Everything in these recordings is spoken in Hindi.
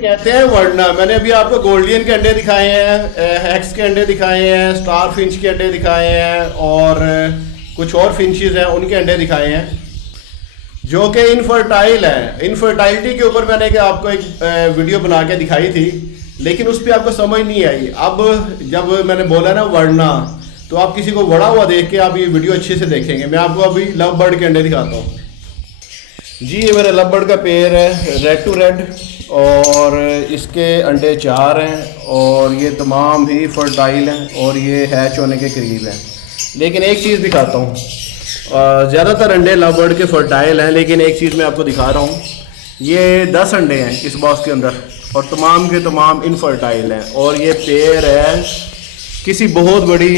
कहते हैं वर्ना। मैंने अभी आपको गोल्डियन के अंडे दिखाए हैं, हैक्स के अंडे दिखाए हैं, स्टार फिंच के अंडे दिखाए हैं और कुछ और फिंचेस हैं उनके अंडे दिखाए हैं जो कि इनफर्टाइल हैं। इनफर्टाइलिटी के ऊपर मैंने आपको एक वीडियो बना के दिखाई थी, लेकिन उस पर आपको समझ नहीं आई। अब जब मैंने बोला ना वर्ना, तो आप किसी को वड़ा हुआ देख के आप ये वीडियो अच्छे से देखेंगे। मैं आपको अभी लव बर्ड के अंडे दिखाता हूँ जी। ये मेरा लव बर्ड का पेयर है, रेड टू रेड, और इसके अंडे 4 हैं और ये तमाम ही फर्टाइल हैं और ये हैच होने के करीब हैं। लेकिन एक चीज़ दिखाता हूँ, ज़्यादातर अंडे लव बर्ड के फर्टाइल हैं, लेकिन एक चीज़ मैं आपको दिखा रहा हूँ। ये 10 अंडे हैं इस बॉक्स के अंदर और तमाम के तमाम इनफर्टाइल हैं और ये पेयर है किसी बहुत बड़ी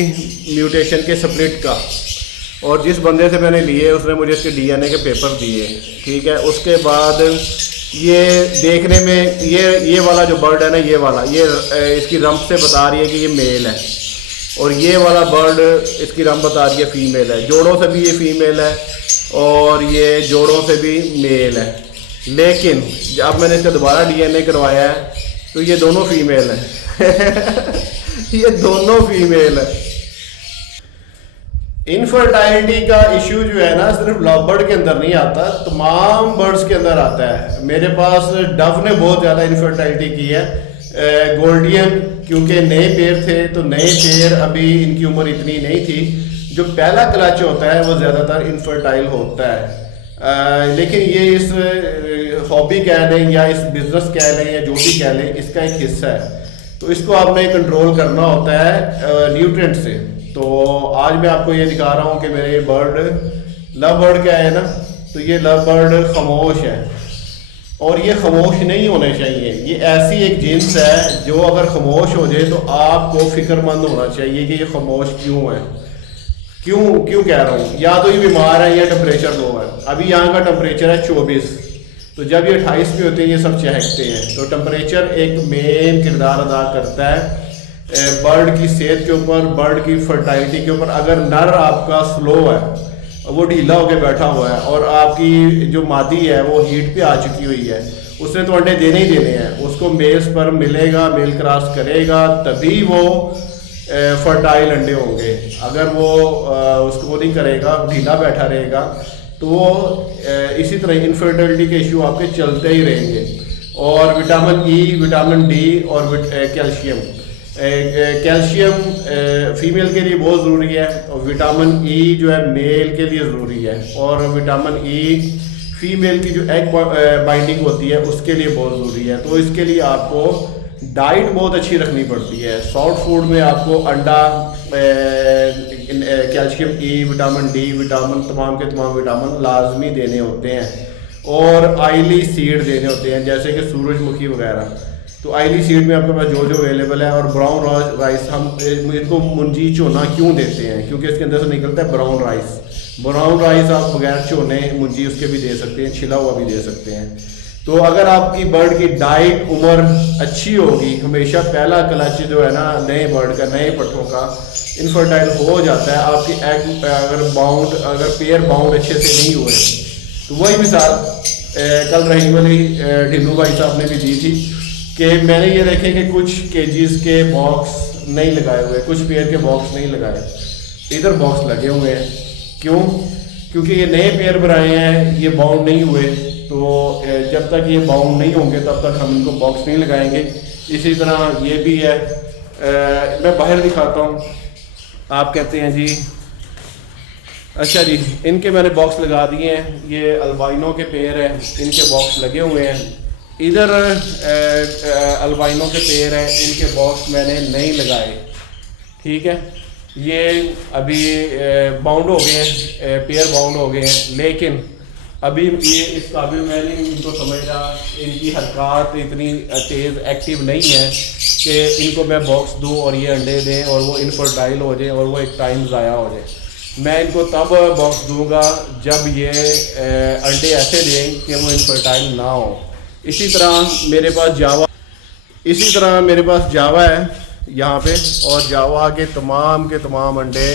म्यूटेशन के स्प्लिट का। और जिस बंदे से मैंने लिए उसने मुझे इसके डीएनए के पेपर दिए, ठीक है। उसके बाद ये देखने में ये वाला जो बर्ड है ना, ये वाला, ये इसकी रंप से बता रही है कि ये मेल है, और ये वाला बर्ड इसकी रंप बता रही है फीमेल है। जोड़ों से भी ये फीमेल है और ये जोड़ों से भी मेल है। लेकिन जब मैंने इसका दोबारा डीएनए करवाया है तो ये दोनों फीमेल हैं ये दोनों फीमेल है। इनफर्टाइलिटी का इश्यू जो है ना, सिर्फ लव बर्ड के अंदर नहीं आता, तमाम बर्ड्स के अंदर आता है। मेरे पास डव ने बहुत ज़्यादा इनफर्टाइलिटी की है, गोल्डियन क्योंकि नए पेयर थे, तो नए पेयर अभी इनकी उम्र इतनी नहीं थी। जो पहला क्लच होता है वो ज़्यादातर इनफर्टाइल होता है। लेकिन ये इस हॉबी कह लें या इस बिज़नेस कह लें या जो भी कह लें, इसका एक हिस्सा है। तो इसको आपने कंट्रोल करना होता है न्यूट्रिएंट से। तो आज मैं आपको ये दिखा रहा हूँ कि मेरे बर्ड, लव बर्ड क्या है ना, तो ये लव बर्ड खामोश है और ये खामोश नहीं होने चाहिए। ये ऐसी एक जिन्स है जो अगर खामोश हो जाए तो आपको फिक्रमंद होना चाहिए कि ये खामोश क्यों है। क्यों कह रहा हूँ, या तो ये बीमार है या टेम्परेचर लो है। अभी यहाँ का टेम्परेचर है 24, तो जब ये 28 पे होते हैं ये सब चहकते हैं। तो टेम्परेचर एक मेन किरदार अदा करता है बर्ड की सेहत के ऊपर, बर्ड की फर्टाइलिटी के ऊपर। अगर नर आपका स्लो है, वो ढीला होकर बैठा हुआ है और आपकी जो मादी है वो हीट पे आ चुकी हुई है, उसने तो अंडे देने ही देने हैं। उसको मेल स्पर्म मिलेगा, मेल क्रॉस करेगा, तभी वो फर्टाइल अंडे होंगे। अगर वो उसको वो नहीं करेगा, ढीला बैठा रहेगा, तो वो इसी तरह इनफर्टिलिटी के इश्यू आपके चलते ही रहेंगे। और विटामिन ई, विटामिन डी और कैल्शियम फीमेल के लिए बहुत ज़रूरी है और विटामिन ई जो है मेल के लिए ज़रूरी है। और विटामिन ई फीमेल की जो एग बाइंडिंग होती है उसके लिए बहुत ज़रूरी है। तो इसके लिए आपको डाइट बहुत अच्छी रखनी पड़ती है। सॉफ्ट फूड में आपको अंडा, कैल्शियम ई, विटामिन डी, विटामिन तमाम के तमाम विटामिन लाजमी देने होते हैं। और ऑयली सीड देने होते हैं जैसे कि सूरजमुखी वगैरह। तो ऑयली सीड में आपके पास जो अवेलेबल है। और ब्राउन राइस, हम इसको मुंजी चोना क्यों देते हैं, क्योंकि इसके अंदर से निकलता है ब्राउन राइस। ब्राउन राइस आप बगैर चोने मुंजी उसके भी दे सकते हैं, छिला हुआ भी दे सकते हैं। तो अगर आपकी बर्ड की डाइट उम्र अच्छी होगी, हमेशा पहला क्लच जो है ना नए बर्ड का, नए पट्ठों का इनफर्टाइल हो जाता है। आपकी एग अगर पेयर बाउंड अच्छे से नहीं हुए, तो वही मिसाल कल रहीम अली ढिल्लू भाई साहब ने भी दी थी कि मैंने ये देखे कि कुछ केजीज के बॉक्स नहीं लगाए हुए, कुछ पेयर के बॉक्स नहीं लगाए, इधर बॉक्स लगे हुए हैं। क्यों? क्योंकि ये नए पेयर बनाए हैं, ये बाउंड नहीं हुए। तो जब तक ये बाउंड नहीं होंगे तब तक हम इनको बॉक्स नहीं लगाएंगे। इसी तरह ये भी है। मैं बाहर दिखाता हूँ। आप कहते हैं जी अच्छा जी, इनके मैंने बॉक्स लगा दिए हैं। ये अल्बाइनो के पेयर हैं, इनके बॉक्स लगे हुए हैं। इधर अल्बाइनो के पेयर हैं, इनके बॉक्स मैंने नहीं लगाए, ठीक है। ये अभी बाउंड हो गए हैं, पेयर बाउंड हो गए हैं, लेकिन अभी ये इस काबिल मैं नहीं इनको समझ रहा। इनकी हरकत इतनी तेज़ एक्टिव नहीं है कि इनको मैं बॉक्स दूँ और ये अंडे दें और वो इनफर्टाइल हो जाए और वो एक टाइम ज़ाया हो जाए। मैं इनको तब बॉक्स दूंगा जब ये अंडे ऐसे दें कि वो इनफर्टाइल ना हो। इसी तरह मेरे पास जावा है यहाँ पे, और जावा के तमाम अंडे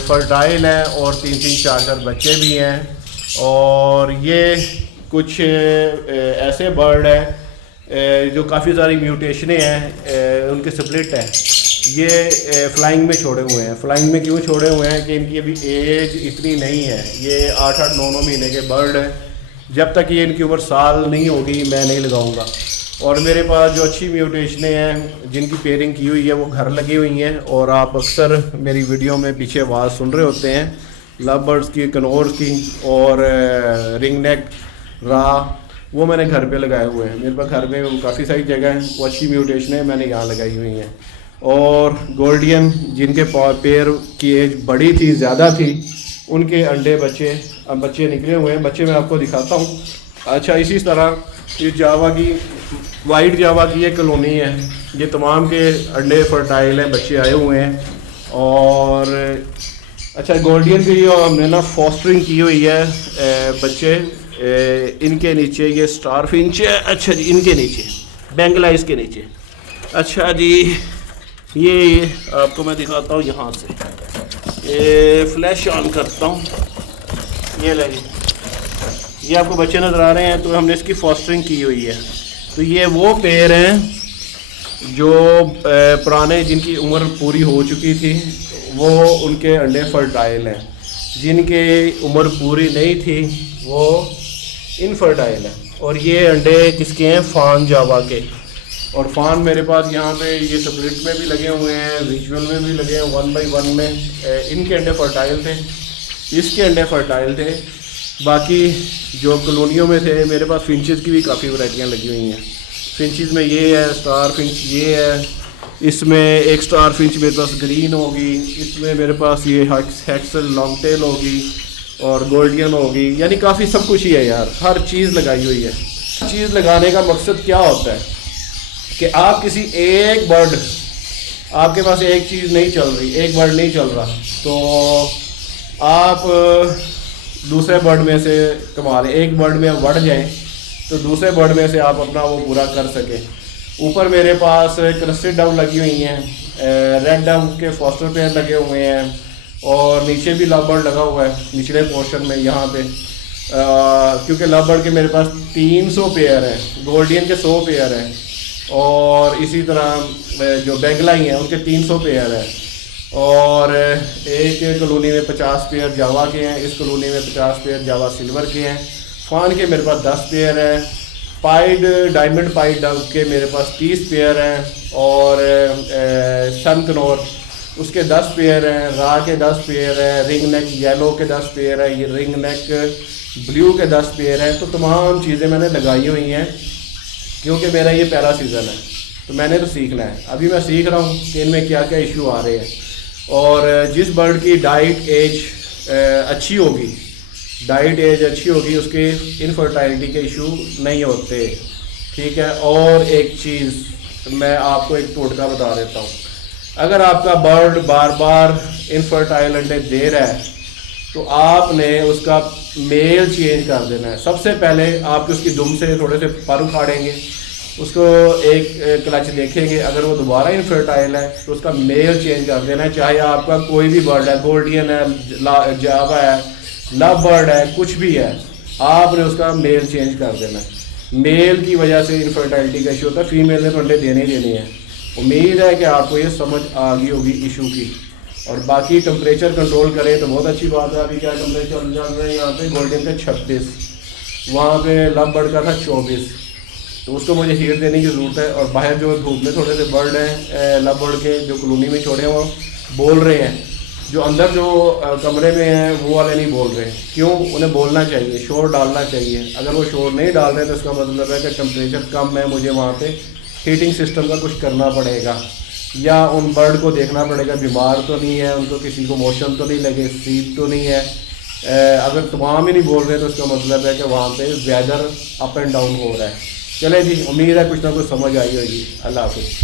फर्टाइल हैं और 3-3, 4-4 बच्चे भी हैं। और ये कुछ ऐसे बर्ड हैं जो काफ़ी सारी म्यूटेशनें हैं, उनके स्प्लिट हैं, ये फ्लाइंग में छोड़े हुए हैं। फ्लाइंग में क्यों छोड़े हुए हैं कि इनकी अभी एज इतनी नहीं है, ये 8-8, 9-9 महीने के बर्ड हैं। जब तक ये इनकी उम्र साल नहीं होगी मैं नहीं लगाऊंगा। और मेरे पास जो अच्छी म्यूटेशनें हैं जिनकी पेयरिंग की हुई है वो घर लगी हुई हैं, और आप अक्सर मेरी वीडियो में पीछे आवाज़ सुन रहे होते हैं लव बर्ड्स की, कनौर की और रिंग नेक रा, वो मैंने घर पे लगाए हुए हैं। मेरे पास घर में काफ़ी सारी जगह है, वो अच्छी म्यूटेशन है मैंने यहाँ लगाई हुई हैं। और गोल्डियन जिनके पेयर की एज बड़ी थी, ज़्यादा थी, उनके अंडे बच्चे अब बच्चे निकले हुए हैं। बच्चे मैं आपको दिखाता हूँ। अच्छा, इसी तरह ये जावा की, वाइट जावा की ये कॉलोनी है, ये तमाम के अंडे फर्टाइल हैं, बच्चे आए हुए हैं। और अच्छा, गोल्डियन की हमने ना फॉस्टरिंग की हुई है बच्चे, इनके नीचे ये स्टार फिंच है। अच्छा जी, इनके नीचे बेंगलाइज के नीचे। अच्छा जी, ये आपको मैं दिखाता हूँ यहाँ से, ये फ्लैश ऑन करता हूँ, ये लगे, ये आपको बच्चे नज़र आ रहे हैं। तो हमने इसकी फॉस्टरिंग की हुई है। तो ये वो पेयर हैं जो पुराने, जिनकी उम्र पूरी हो चुकी थी, वो उनके अंडे फर्टाइल हैं। जिनके उम्र पूरी नहीं थी वो इनफर्टाइल है। और ये अंडे किसके हैं? फान जावा के। और फान मेरे पास यहाँ पे ये स्प्लिट में भी लगे हुए हैं, विजुअल में भी लगे हैं, 1x1 में। इनके अंडे फर्टाइल थे, इसके अंडे फर्टाइल थे। बाकी जो कॉलोनियों में थे, मेरे पास फिंचेस की भी काफ़ी वैरायटियाँ लगी हुई हैं। फिंचेस में ये है, स्टार फिंच ये है, इसमें एक स्टार फिंच मेरे पास ग्रीन होगी, इसमें मेरे पास ये हेक्सल लॉन्ग टेल होगी और गोल्डियन होगी। यानी काफ़ी सब कुछ ही है यार, हर चीज़ लगाई हुई है। चीज़ लगाने का मकसद क्या होता है कि आप किसी एक बर्ड, आपके पास एक चीज़ नहीं चल रही, एक बर्ड नहीं चल रहा, तो आप दूसरे बर्ड में से कमा लें। एक बर्ड में बढ़ जाएं तो दूसरे बर्ड में से आप अपना वो पूरा कर सकें। ऊपर मेरे पास क्रस्टेड डव लगी हुई हैं, रेड डव के फॉस्टर पेयर लगे हुए हैं, और नीचे भी लव बर्ड लगा हुआ है निचले पोर्शन में यहाँ पे। क्योंकि लव बर्ड के मेरे पास 300 पेयर हैं, गोल्डियन के 100 पेयर हैं, और इसी तरह जो बेंगलाई हैं उनके 300 पेयर हैं। और एक कॉलोनी में 50 पेयर जावा के हैं, इस कॉलोनी में 50 पेयर जावा सिल्वर के हैं। फान के मेरे पास 10 पेयर हैं, पाइड डायमंड पाइड डव के मेरे पास 30 पेयर हैं, और सन कनौर उसके 10 पेयर हैं, रा के 10 पेयर हैं, रिंग नेक येलो के 10 पेयर हैं, ये रिंग नेक ब्लू के 10 पेयर हैं। तो तमाम चीज़ें मैंने लगाई हुई हैं क्योंकि मेरा ये पहला सीज़न है, तो मैंने तो सीखना है। अभी मैं सीख रहा हूँ कि इनमें क्या क्या इशू आ रहे हैं। और जिस बर्ड की डाइट एज अच्छी होगी, डाइट एज अच्छी होगी, उसके इनफर्टाइलिटी के इशू नहीं होते, ठीक है। और एक चीज़ मैं आपको एक टोटका बता देता हूँ, अगर आपका बर्ड बार बार इनफर्टाइल अंडे दे रहा है तो आपने उसका मेल चेंज कर देना है। सबसे पहले आप उसकी दुम से थोड़े से पर उखाड़ेंगे, उसको एक क्लच देखेंगे, अगर वो दोबारा इनफर्टाइल है तो उसका मेल चेंज कर देना है। चाहे आपका कोई भी बर्ड है, गोल्डियन है, जावा है, लव बर्ड है, कुछ भी है, आपने उसका मेल चेंज कर देना है। मेल की वजह से इनफर्टाइलिटी का इशू होता है, फीमेल ने तो अंडे देने ही देने हैं। उम्मीद है कि आपको ये समझ आ गई होगी इशू की। और बाकी टेम्परेचर कंट्रोल करें तो बहुत अच्छी बात है। अभी क्या टेम्परेचर चल रहा है यहाँ पे? गोल्डन का 36, वहाँ पे लव बर्ड का था 24, तो उसको मुझे हीट देने की ज़रूरत है। और बाहर जो धूप में थोड़े से बर्ड हैं लव बर्ड के, जो कॉलोनी में छोड़े हैं, वो बोल रहे हैं। जो अंदर जो कमरे में हैं वो वाले नहीं बोल रहे। क्यों? उन्हें बोलना चाहिए, शोर डालना चाहिए। अगर वो शोर नहीं डाल रहे तो इसका मतलब है कि टेम्परेचर कम है, मुझे वहाँ पे हीटिंग सिस्टम का कुछ करना पड़ेगा, या उन बर्ड को देखना पड़ेगा बीमार तो नहीं है, उनको किसी को मोशन तो नहीं लगे, स्लीप तो नहीं है। अगर तमाम ही नहीं बोल रहे तो इसका मतलब है कि वहाँ पे वेदर अप एंड डाउन हो रहा है। चले जी, उम्मीद है कुछ ना कुछ समझ आई होगी। अल्लाह हाफ़िज़।